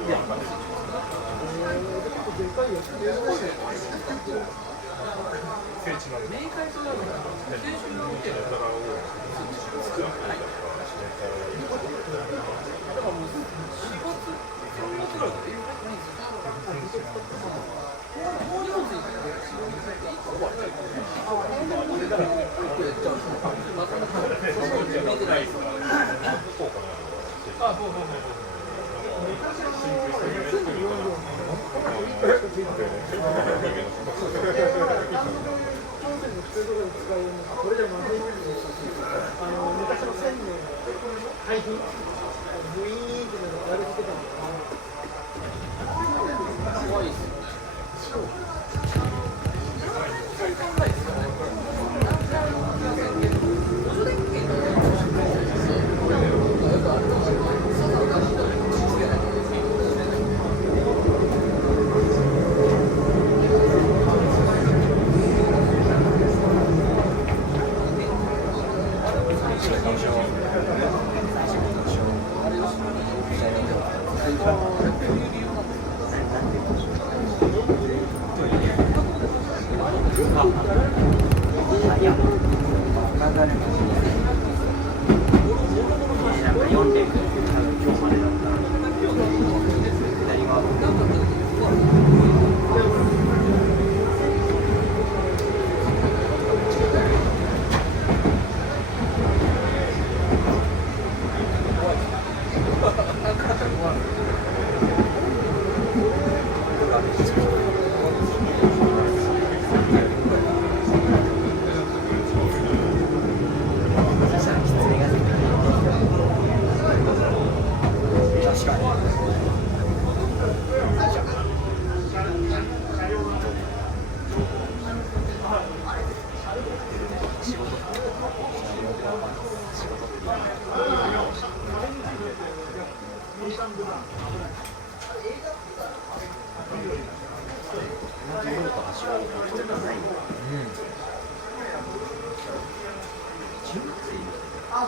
聖地なんで。明快となるのか。練習が受けるからを作る。だからもう4月ぐらいでないんですよ。もう荷物に終わっちゃう。だから1個やっちゃうんですよ。また見てないですから。あ、そう。昔の線の廃品、ブイーンっていうのをやるってたのが怖いですよ。あ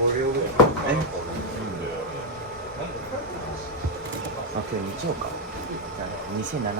あ、今日日曜か。じゃあ2070。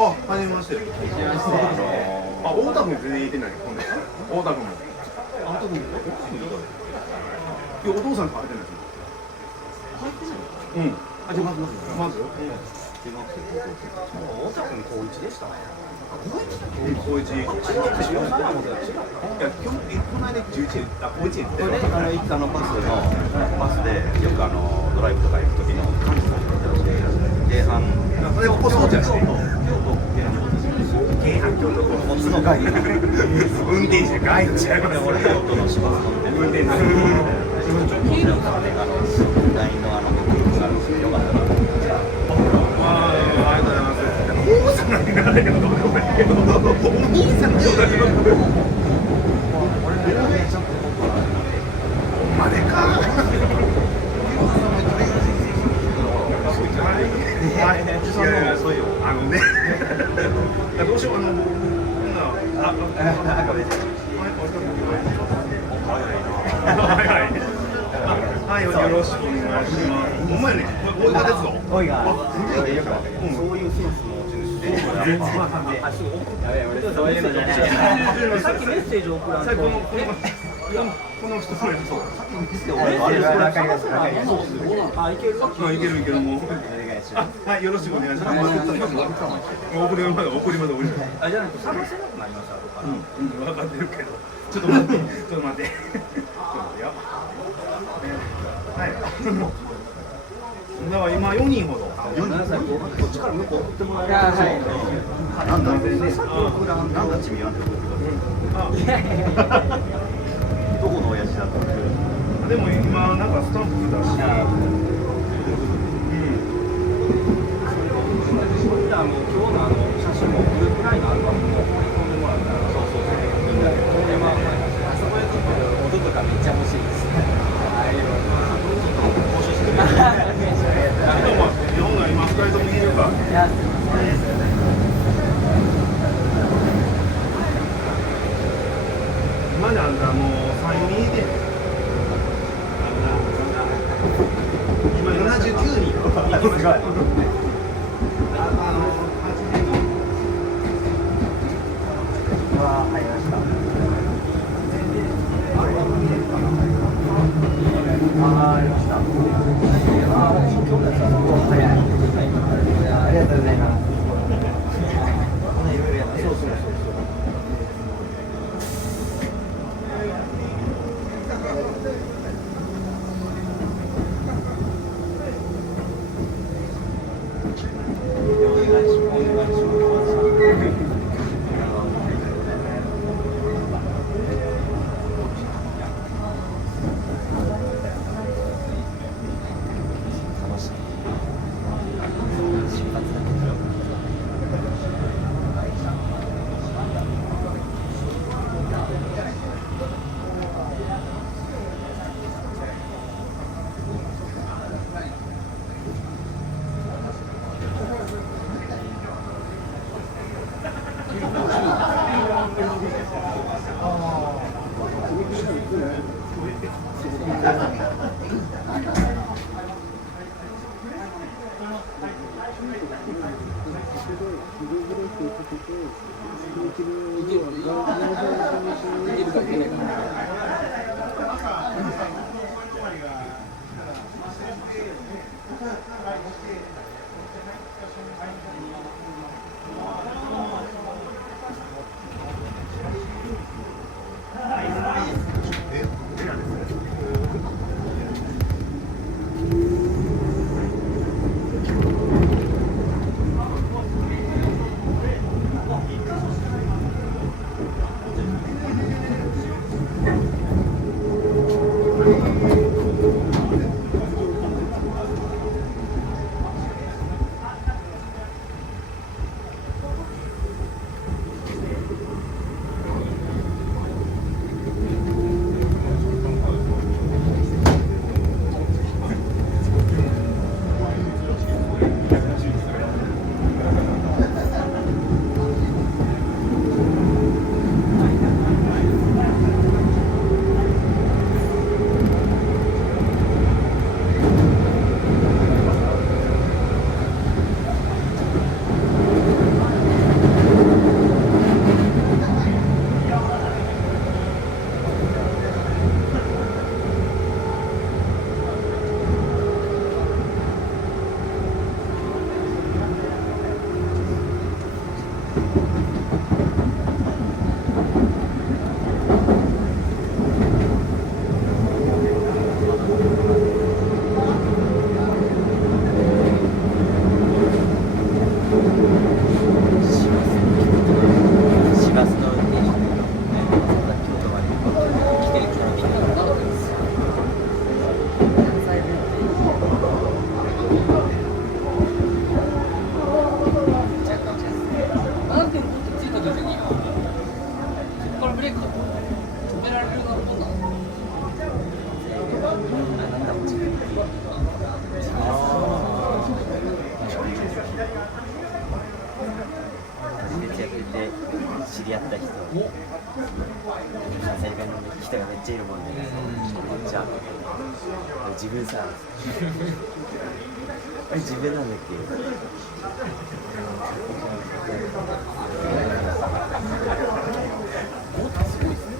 あ、はじめまして。あ、大田君全然言えてない。大田君も。あ、大田君も。いや、お父さんと会ってないですよ。うん。あ、じゃ、まず。大田君高一でした。高一。いや、今日この間11あ、高一行って。一家のバスでよくドライブとか行く時の感じの京阪。でも、そうじゃない。京阪京都コツのガイド。運転手ガイドちゃいます。俺京都の芝生乗ってる。運転手。LINE の部分があるんですよ。よかったら。ありがとうございます。王さんなんてなんだけど、どうでもいいけど、お兄さんなんだけど。までか。そうよ。ね。どうしようはい、よろしくお願いします。お前ね、大賀ですぞ。おいが。そういうセンスも持ち主で。そういうのじゃない。さっきメッセージ送らんと。この人それそうあ、いける。いけるいけるもうはい、よろしくお願いします。送りますあ、じゃないと探せなくなりましたとか。分かってるけどちょっと待ってよはいだから今4人ほどこっちから向こう送ってもらえる。なんだなんだちみはどこの親父だったんですか。でも今なんかスタンプだしじゃあもう今日の写真もグループラインのアルバムも送り込んでもらったら、そうそうみんなで飛んでまうから、あそこで撮ってる音とかめっちゃ欲しいです。募集してくれる。でも日本が今2人ともいるからいや、今であんたもう3、4人いて今79人すごい入りました。ありました。ありがとうございます。そうそうそう。知り合った人関西弁の人がめっちゃいるもんで、めっちゃ自分さあれ自分なんだっけすごいですね。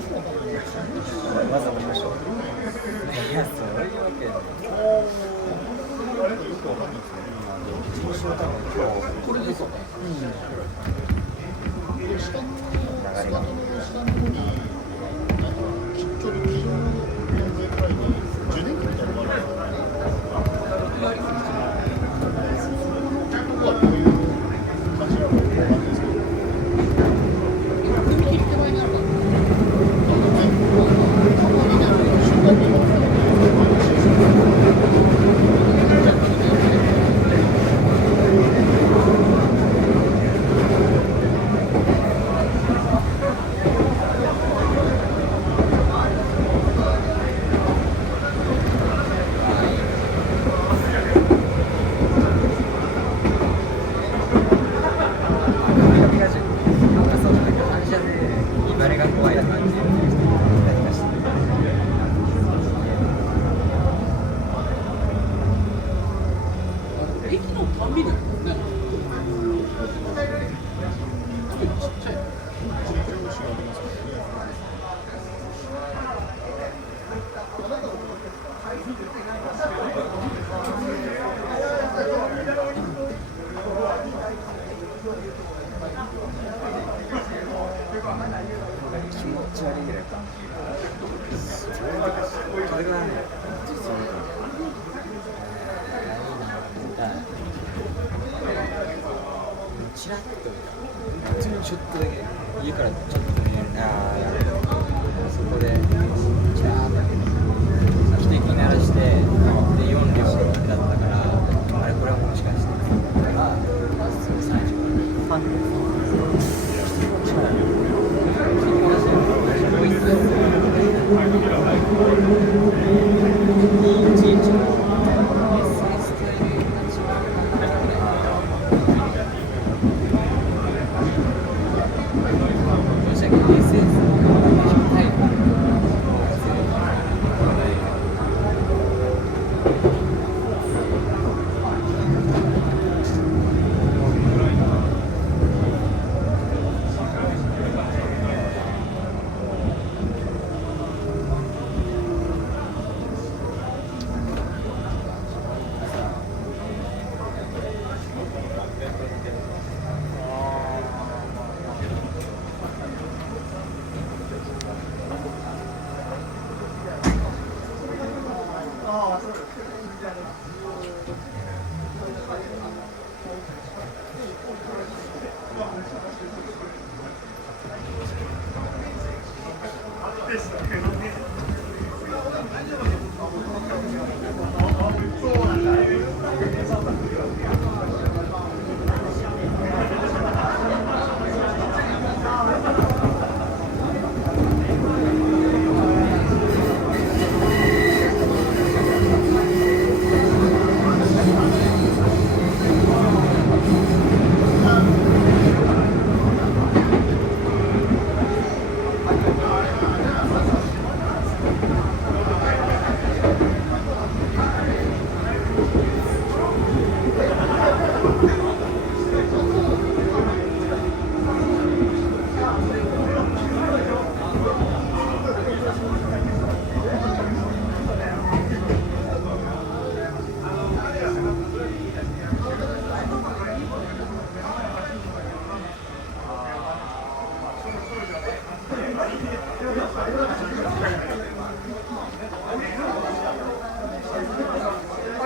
わざと言いましょう。いや、そういうわけで。これですよね。流れが。駅のたんびにね。ちっちゃい。気持ち悪いぐらい。これがね、ちらっと普通にちょっとだけ家からちょっと見えるなそこでちらーっと一息鳴らしてで4両だったからあれこれはもしかしてそう30分ファン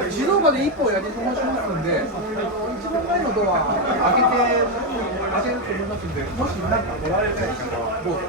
自動化で一歩やり過ごしますんで、一番前のドア開けると思いますんで、もし何か来られたい方はどうぞ。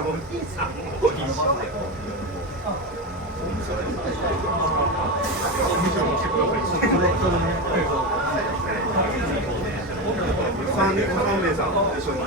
んお兄さんも一緒だよ。3名さんも一緒に。